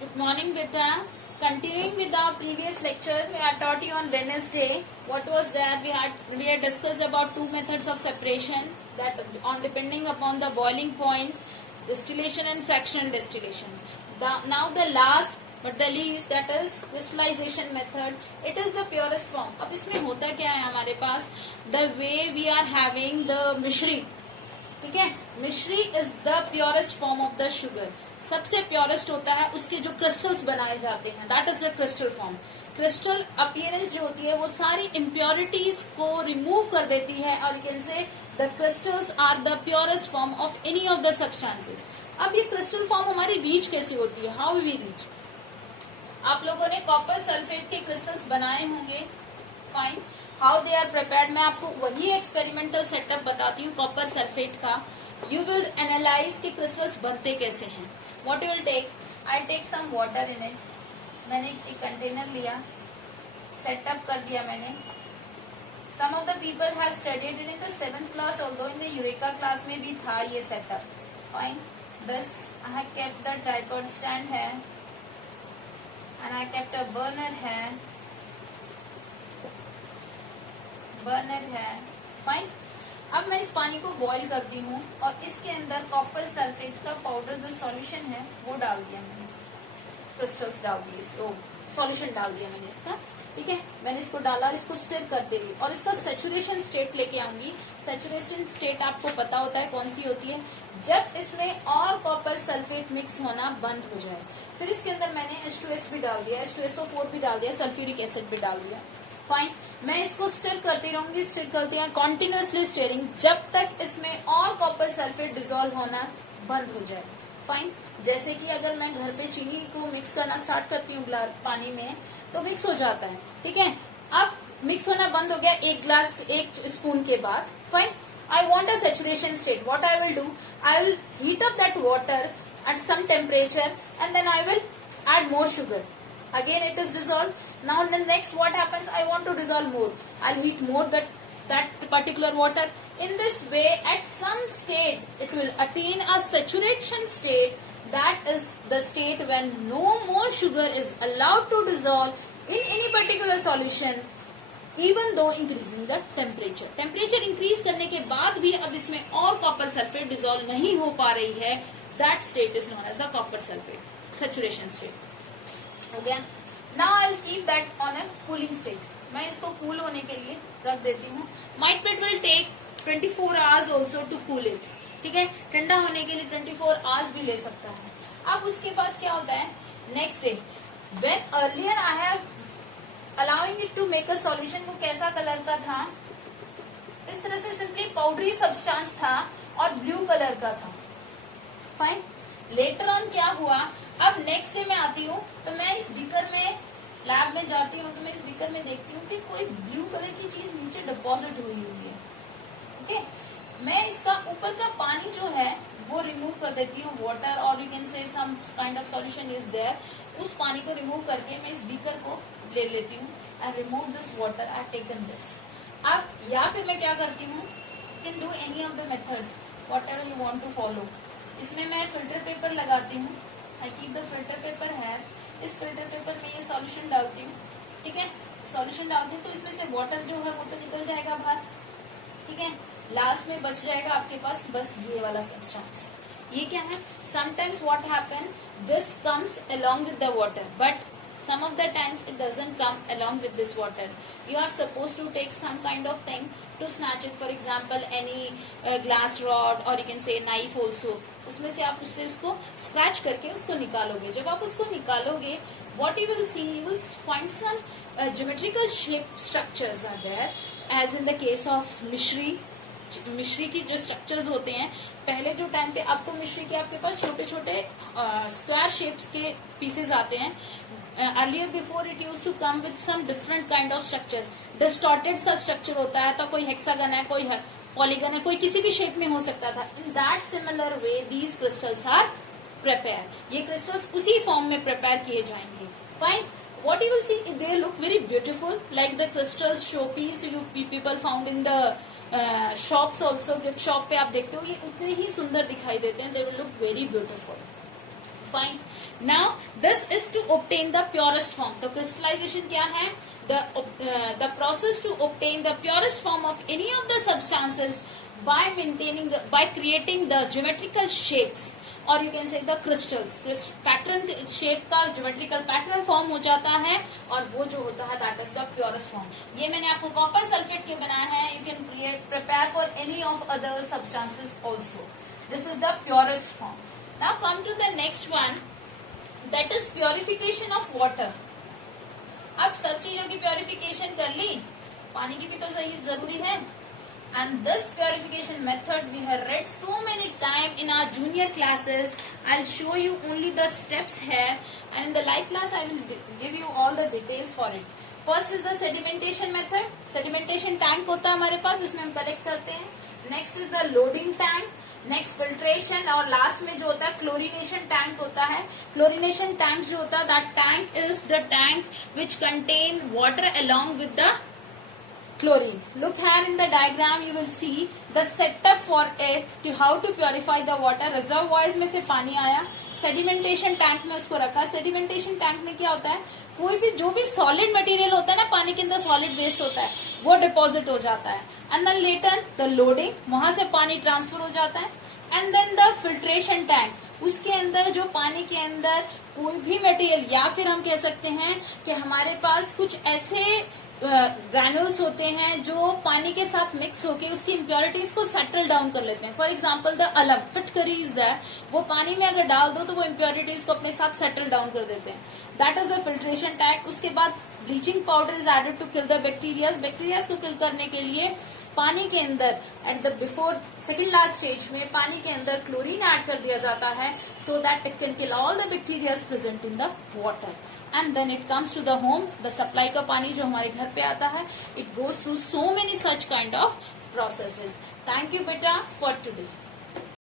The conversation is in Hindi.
Good morning, beta. Continuing with our previous lecture, we had taught you on Wednesday. What was that? We had discussed about two methods of separation that on depending upon the boiling point, distillation and fractional distillation. Now the last but the least, that is crystallization method. It is the purest form. अब इसमें होता क्या है हमारे पास? The way we are having the मिश्री, ठीक है, मिश्री is the purest form of the sugar. सबसे प्योरेस्ट होता है, उसके जो क्रिस्टल्स बनाए जाते हैं, that is the crystal form. Crystal appearance जो होती है वो सारी इम्प्योरिटीज को रिमूव कर देती है और you can say the crystals are the purest form of any of the substances. अब ये क्रिस्टल फॉर्म हमारी रीच कैसे होती है? How we reach? आप लोगों ने कॉपर सल्फेट के क्रिस्टल्स बनाए होंगे. Fine. How they are prepared, मैं आपको वही एक्सपेरिमेंटल सेटअप बताती हूँ कॉपर सल्फेट का. यू विल एनालाइज के क्रिस्टल्स बनते कैसे हैं. What you will take? I take some water in it. मैंने एक कंटेनर लिया, सेटअप कर दिया मैंने. Some of the people have studied in the 7th class, although in the Eureka class में भी था ये setup. Fine. This I have kept the tripod stand है and I kept a burner है. फाइन. अब मैं इस पानी को बॉईल करती हूँ और इसके अंदर कॉपर सल्फेट का पाउडर जो सॉल्यूशन है वो डाल दिया मैंने. क्रिस्टल्स डाल दिए, इसको सॉल्यूशन डाल दिया मैंने इसका. ठीक है, मैंने इसको डाला और इसको स्टिर करते हुए और इसका सेचुरेशन स्टेट लेके आऊंगी. सेचुरेशन स्टेट आपको पता होता है कौन सी होती है? जब इसमें और कॉपर सल्फेट मिक्स होना बंद हो जाए. फिर इसके अंदर मैंने H2S भी डाल दिया, H2SO4 भी डाल दिया, सल्फ्यूरिक एसिड भी डाल दिया. फाइन. मैं इसको स्टिर करती रहूंगी, स्टिर करती हूँ, कॉन्टिन्यूसली स्टिरिंग जब तक इसमें और कॉपर सल्फेट डिसॉल्व होना बंद हो जाए. फाइन. जैसे कि अगर मैं घर पे चीनी को मिक्स करना स्टार्ट करती हूँ पानी में तो मिक्स हो जाता है. ठीक है, अब मिक्स होना बंद हो गया एक स्पून के बाद. Fine. I want a saturation state. What I will do, I will heat up that water at some temperature and then I will add more sugar. Again it is dissolved. Now the next what happens, I want to dissolve more. I'll heat more that particular water. In this way at some state it will attain a saturation state. That is the state when no more sugar is allowed to dissolve in any particular solution. Even though increasing the temperature. Temperature increase करने के बाद भी अब इसमें और कॉपर सल्फेट डिसॉल्व नहीं हो पा रही है. That state is known as a copper sulphate saturation state. हो गया. Now I will keep that on a cooling state. मैं इसको कूल होने के लिए रख देती हूँ. Might it will take 24 hours also to cool it. ठीक है, ठंडा होने के लिए 24 आवर्स भी ले सकता है. अब उसके बाद क्या होता है? Next day when earlier I have allowing it to make a solution, वो कैसा कलर का था? इस तरह से सिंपली पाउडरी सब्सटेंस था और ब्लू कलर का था. फाइन. लेटर ऑन क्या हुआ? अब नेक्स्ट डे में आती हूँ तो मैं इस बीकर में लैब में जाती हूँ तो मैं इस बीकर में देखती हूँ कि कोई ब्लू कलर की चीज नीचे डिपॉजिट हुई है. ओके, मैं इसका ऊपर का पानी जो है वो रिमूव कर देती हूँ. वाटर और you can say some kind of solution is there. उस पानी को रिमूव करके मैं इस बीकर को ले लेती हूँ. I remove this water, I taken this. अब या फिर मैं क्या करती हूँ, can do any of the methods whatever you want to follow. इसमें मैं फिल्टर पेपर लगाती हूँ. I keep the filter paper है. इस फिल्टर पेपर में ये सॉल्यूशन डालती हूँ. ठीक है, सॉल्यूशन डालती हूँ तो इसमें से वाटर जो है वो तो निकल जाएगा बाहर. ठीक है, लास्ट में बच जाएगा आपके पास बस ये वाला सब्सटेंस. ये क्या है? Sometimes what happen, this comes along with the water but some of the times it doesn't come along with this water. You are supposed to take some kind of thing to snatch it. For example, any glass rod or you can say knife also. उसमें से आप उसको scratch करके उसको निकालोगे. जब आप उसको निकालोगे, what you will see, you will find some geometrical shape structures are there. As in the case of मिश्री की जो स्ट्रक्चर्स होते हैं पहले जो टाइम पे, अब तो मिश्री के आपके पास छोटे छोटे स्क्वायर शेप्स के पीसेस आते हैं. Earlier before it use to come with some different kind of structure. Distorted सा स्ट्रक्चर होता है, तो कोई हेक्सागन है, कोई पॉलीगन है, कोई किसी भी शेप में हो सकता था. In that similar way these crystals are prepare. ये क्रिस्टल्स उसी फॉर्म में प्रिपेयर किए जाएंगे. Fine. What you will see, they look very beautiful, like the crystals showpiece you people found in the shops also. Gift shop पे आप देखते हो ये उतने ही सुंदर दिखाई देते हैं. They will look very beautiful. Fine. Now this is to obtain the purest form. तो क्रिस्टलाइजेशन क्या है? The process to obtain the purest form of any of the substances by creating the geometrical shapes, और you can say the crystals. Pattern shape का ज्योमेट्रिकल पैटर्न फॉर्म हो जाता है, और वो जो होता है that is the purest form. ये मैंने आपको कॉपर सल्फेट के बनाया है. You can prepare for any of other substances also. This is the purest form. Now come to the next one, that is purification of water. अब सब चीजों की प्योरिफिकेशन कर ली, पानी की भी तो जरूरी है. And this purification method we have read so many times in our junior classes. I'll show you only the steps here, and in the live class I will give you all the details for it. First is the sedimentation method. Sedimentation tank होता है हमारे पास, जिसमें हम कलेक्ट करते हैं. Next is the loading tank. Next filtration, और लास्ट में जो होता है क्लोरिनेशन टैंक होता है. क्लोरिनेशन टैंक जो होता है that tank is the tank which contain water along with the chlorine. Look here in the diagram, you will see the setup for it to how to purify the water. Reservoirs में से पानी आया, सेडिमेंटेशन टैंक में उसको रखा. सेडिमेंटेशन टैंक में क्या होता है? कोई भी जो भी सॉलिड मटेरियल होता है ना, पानी के अंदर सॉलिड वेस्ट होता है, वो डिपॉजिट हो जाता है. And then later the loading, वहां से पानी ट्रांसफर हो जाता है. And then the filtration tank, उसके अंदर जो पानी के अंदर कोई भी मटेरियल, या फिर हम कह सकते हैं कि हमारे पास कुछ ऐसे ग्रैनुल्स होते हैं जो पानी के साथ मिक्स होके उसकी इम्प्योरिटीज को सेटल डाउन कर लेते हैं. फॉर एग्जाम्पल द अलम फिटकरी इज दैट, वो पानी में अगर डाल दो तो वो इम्प्योरिटीज को अपने साथ सेटल डाउन कर देते हैं. That is the filtration tank. उसके बाद bleaching powder is added to kill the bacteria. Bacteria को किल करने के लिए पानी के अंदर at the before second last stage में पानी के अंदर क्लोरीन ऐड कर दिया जाता है, so that it can kill all the bacteria present in the water. And then it comes to the home. The supply का पानी जो हमारे घर पे आता है, it goes through so many such kind of processes. Thank you बेटा फॉर टुडे.